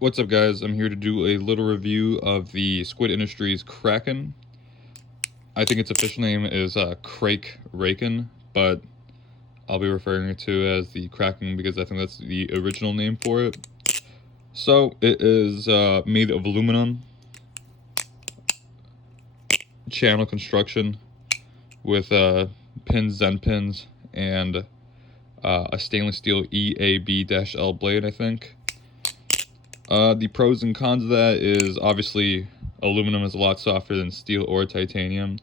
What's up, guys? I'm here to do a little review of the Squid Industries Kraken. I think its official name is Raken, but I'll be referring to it as the Kraken because I think that's the original name for it. So it is made of aluminum, channel construction with Zen pins, and a stainless steel EAB-L blade, I think. The pros and cons of that is obviously aluminum is a lot softer than steel or titanium,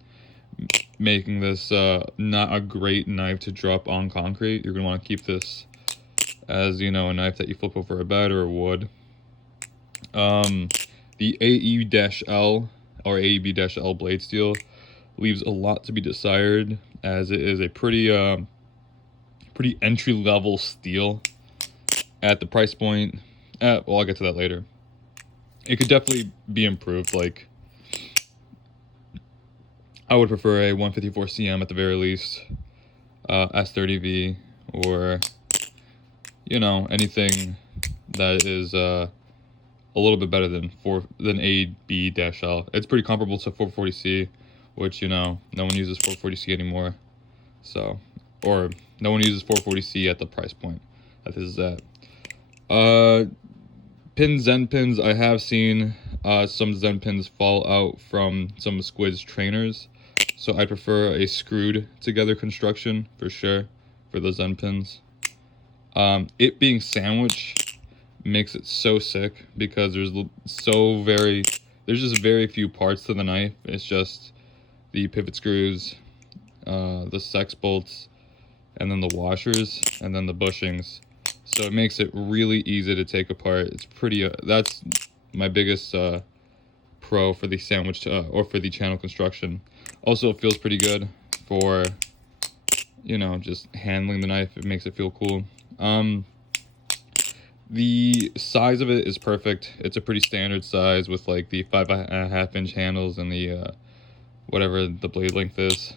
making this not a great knife to drop on concrete. You're going to want to keep this as, a knife that you flip over a bed or wood. The AE-L or AEB-L blade steel leaves a lot to be desired, as it is a pretty entry-level steel at the price point. Well, I'll get to that later. It could definitely be improved. Like, I would prefer a 154 cm at the very least, S30V, or anything that is a little bit better than AB-L. It's pretty comparable to 440C, which no one uses 440C anymore. So, or no one uses 440C at the price point that this is at. Zen pins, I have seen some Zen pins fall out from some of Squid's trainers, so I prefer a screwed together construction for sure for the Zen pins. It being sandwiched makes it so sick because there's just very few parts to the knife. It's just the pivot screws, the sex bolts, and then the washers, and then the bushings. So it makes it really easy to take apart. It's pretty, that's my biggest pro for the sandwich, or for the channel construction. Also, it feels pretty good for, just handling the knife. It makes it feel cool. The size of it is perfect. It's a pretty standard size with like the 5.5-inch handles and the, whatever the blade length is.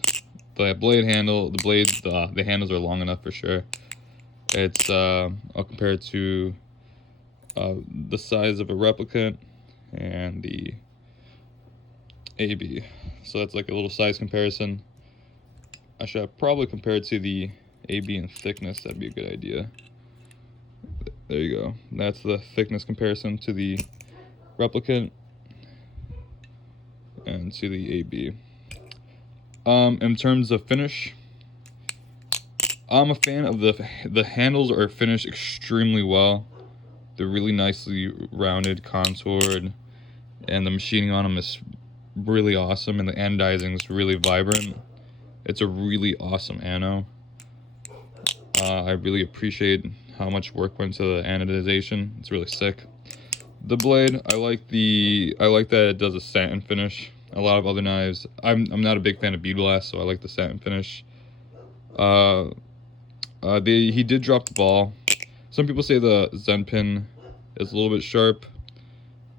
The blade handle, the handles are long enough for sure. It's, I'll compare it to the size of a replicant and the AB. So that's like a little size comparison. I should probably compare it to the AB in thickness. That'd be a good idea. There you go. That's the thickness comparison to the replicant and to the AB. In terms of finish, I'm a fan of the handles are finished extremely well. They're really nicely rounded, contoured, and the machining on them is really awesome, and the anodizing is really vibrant. It's a really awesome ano. I really appreciate how much work went to the anodization. It's really sick. The blade, I like that it does a satin finish. A lot of other knives, I'm not a big fan of bead glass, so I like the satin finish. He did drop the ball. Some people say the Zen pin is a little bit sharp.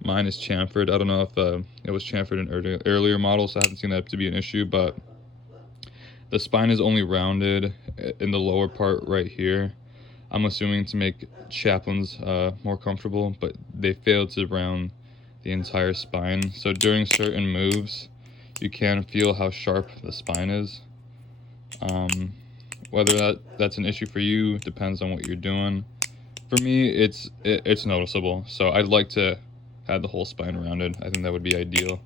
Mine is chamfered. I don't know if it was chamfered in earlier models, so I haven't seen that to be an issue, but the spine is only rounded in the lower part right here. I'm assuming to make chaplains more comfortable, but they failed to round the entire spine. So during certain moves, you can feel how sharp the spine is. Whether that's an issue for you depends on what you're doing. For me, it's noticeable. So I'd like to have the whole spine rounded. I think that would be ideal.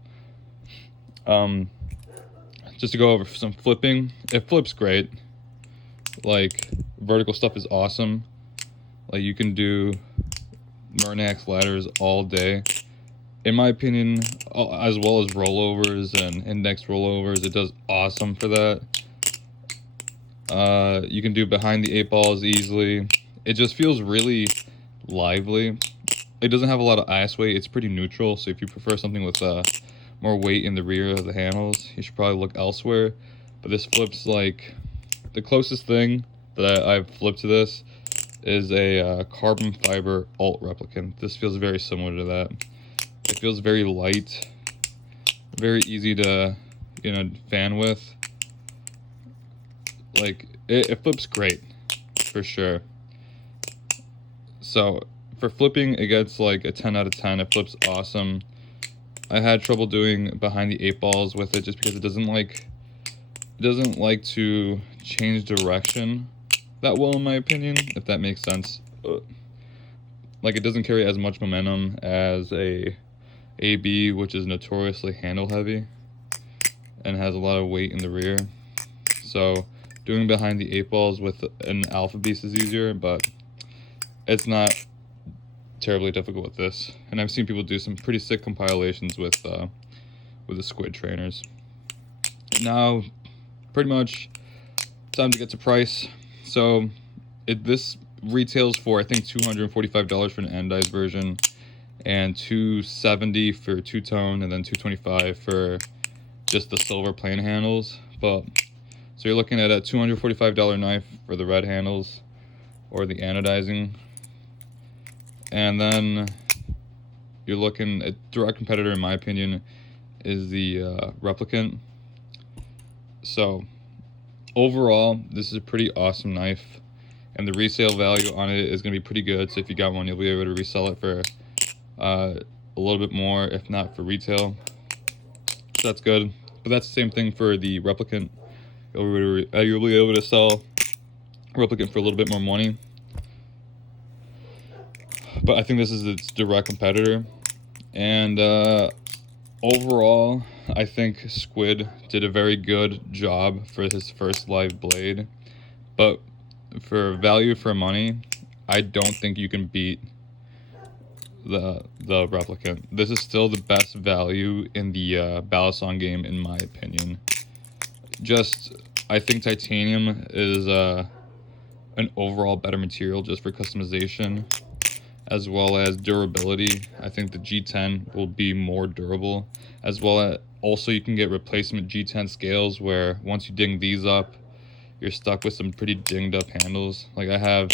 Just to go over some flipping, it flips great. Like, vertical stuff is awesome. Like, you can do Murnax ladders all day. In my opinion, as well as rollovers and index rollovers, it does awesome for that. You can do behind the 8 balls easily. It just feels really lively. It doesn't have a lot of ice weight. It's pretty neutral, so if you prefer something with more weight in the rear of the handles, you should probably look elsewhere. But this flips like, the closest thing that I've flipped to this is a carbon fiber alt replicant. This feels very similar to that. It feels very light, very easy to, fan with. Like, it flips great, for sure. So, for flipping, it gets like a 10 out of 10. It flips awesome. I had trouble doing behind the 8 balls with it just because it doesn't like to change direction that well, in my opinion, if that makes sense. Like, it doesn't carry as much momentum as a AB, which is notoriously handle heavy and has a lot of weight in the rear. So doing behind the 8 balls with an Alpha Beast is easier, but it's not terribly difficult with this. And I've seen people do some pretty sick compilations with the Squid trainers. Now, pretty much time to get to price. So this retails for, I think, $245 for an anodized version, and $270 for two-tone, and then $225 for just the silver plain handles. But so you're looking at a $245 knife for the red handles or the anodizing, and then you're looking at direct competitor, in my opinion, is the replicant. So overall, this is a pretty awesome knife, and the resale value on it is going to be pretty good. So if you got one, you'll be able to resell it for a little bit more, if not for retail. So that's good. But that's the same thing for the replicant. You'll be able to sell replicant for a little bit more money. But I think this is its direct competitor. And overall, I think Squid did a very good job for his first live blade. But for value for money, I don't think you can beat the replicant. This is still the best value in the Balisong game, in my opinion. I think titanium is an overall better material just for customization, as well as durability. I think the G10 will be more durable, as well as also you can get replacement G10 scales where once you ding these up, you're stuck with some pretty dinged up handles. Like, I have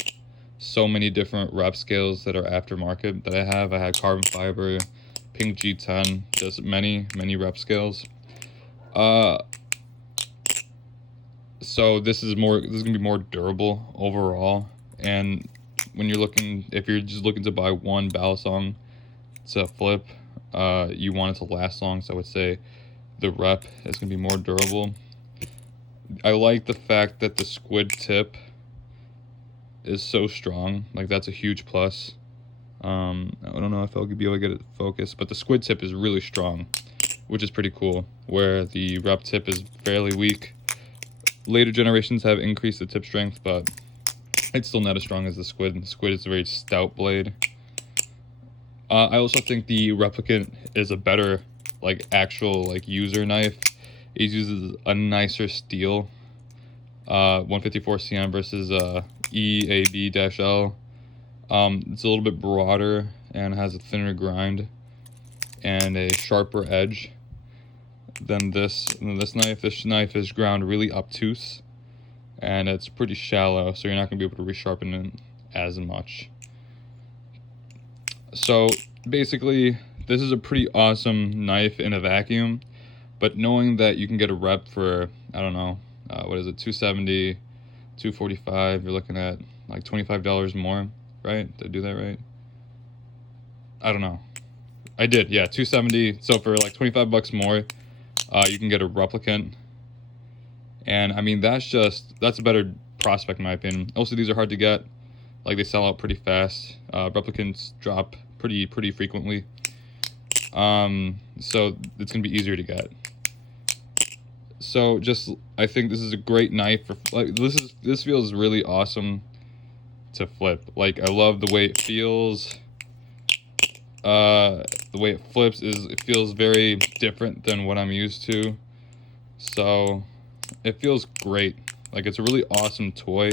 so many different rep scales that are aftermarket that I have. I had carbon fiber, pink G10, just many rep scales. So this is gonna be more durable overall. And when if you're just looking to buy one Balisong to flip, you want it to last long. So I would say the rep is gonna be more durable. I like the fact that the Squid tip is so strong. Like, that's a huge plus. I don't know if I'll be able to get it focused, but the Squid tip is really strong, which is pretty cool, where the rep tip is fairly weak. Later generations have increased the tip strength, but it's still not as strong as the Squid. The Squid is a very stout blade. I also think the replicant is a better, like, actual, like, user knife. It uses a nicer steel, 154 cm versus EAB-L. It's a little bit broader and has a thinner grind and a sharper edge than this knife. This knife is ground really obtuse, and it's pretty shallow, so you're not going to be able to resharpen it as much. So basically, this is a pretty awesome knife in a vacuum, but knowing that you can get a rep for, I don't know, what is it, $270, $245, you're looking at like $25 more, right? Did I do that right? I don't know. I did, yeah, $270. So for like 25 bucks more, you can get a replicant. And I mean, that's a better prospect in my opinion. Also, these are hard to get. Like, they sell out pretty fast. Replicants drop pretty frequently. So it's gonna be easier to get. So I think this is a great knife for, like, this feels really awesome to flip. Like, I love the way it feels. The way it flips it feels very different than what I'm used to. So it feels great. Like, it's a really awesome toy.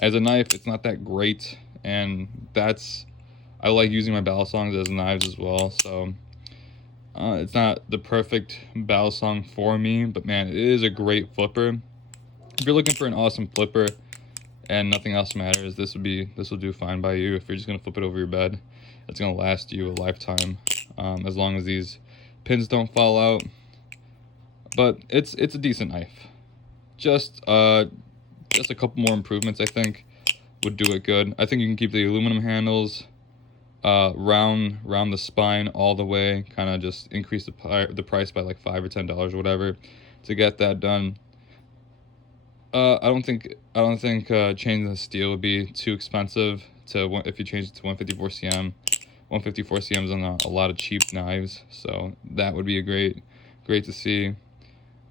As a knife, it's not that great, and I like using my Balisongs as knives as well. So it's not the perfect Balisong for me, but man, it is a great flipper. If you're looking for an awesome flipper and nothing else matters, this will do fine by you. If you're just gonna flip it over your bed, it's gonna last you a lifetime, as long as these pins don't fall out. But it's a decent knife. Just a couple more improvements, I think, would do it good. I think you can keep the aluminum handles. round the spine all the way, kind of just increase the price by like $5 or $10 or whatever to get that done. I don't think changing the steel would be too expensive if you change it to 154 cm. 154 cm is on a lot of cheap knives, so that would be great to see.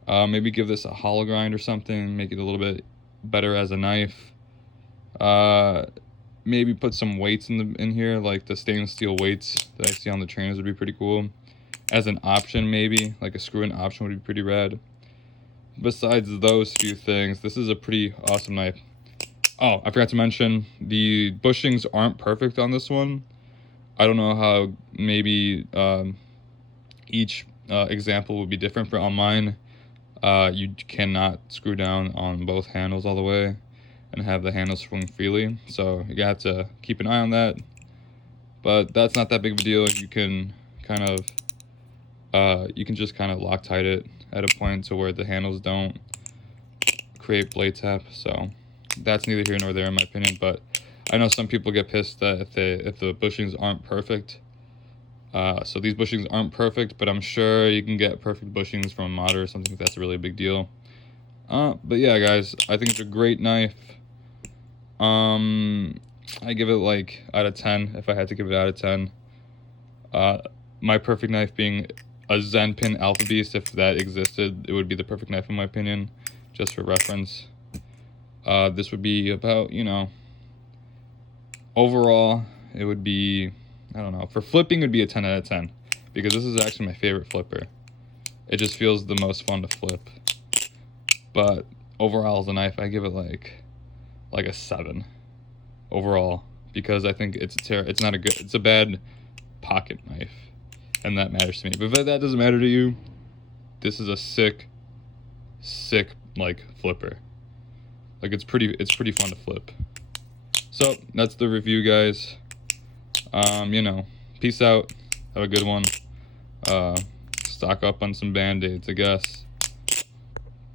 Maybe give this a hollow grind or something, make it a little bit better as a knife. Maybe put some weights in here, like the stainless steel weights that I see on the trainers would be pretty cool. As an option, maybe like a screw-in option would be pretty rad. Besides those few things, this is a pretty awesome knife. Oh, I forgot to mention, the bushings aren't perfect on this one. I don't know how, maybe each example would be different. On mine, you cannot screw down on both handles all the way and have the handles swing freely, so you have to keep an eye on that. But that's not that big of a deal. You can just kind of Loctite it at a point to where the handles don't create blade tap. So that's neither here nor there in my opinion. But I know some people get pissed that if the bushings aren't perfect. So these bushings aren't perfect, but I'm sure you can get perfect bushings from a modder or something if that's a really big deal. But yeah, guys, I think it's a great knife. I give it like out of 10 if I had to give it out of 10. My perfect knife being a Zen Pin Alpha Beast. If that existed, it would be the perfect knife in my opinion, just for reference. This would be about, overall, it would be, I don't know, for flipping it would be a 10 out of 10, because this is actually my favorite flipper. It just feels the most fun to flip. But overall as a knife, I give it like a 7 overall, because I think it's a bad pocket knife, and that matters to me. But if that doesn't matter to you, this is a sick like flipper. Like it's pretty fun to flip. So that's the review, guys. Peace out, have a good one. Stock up on some band-aids, I guess.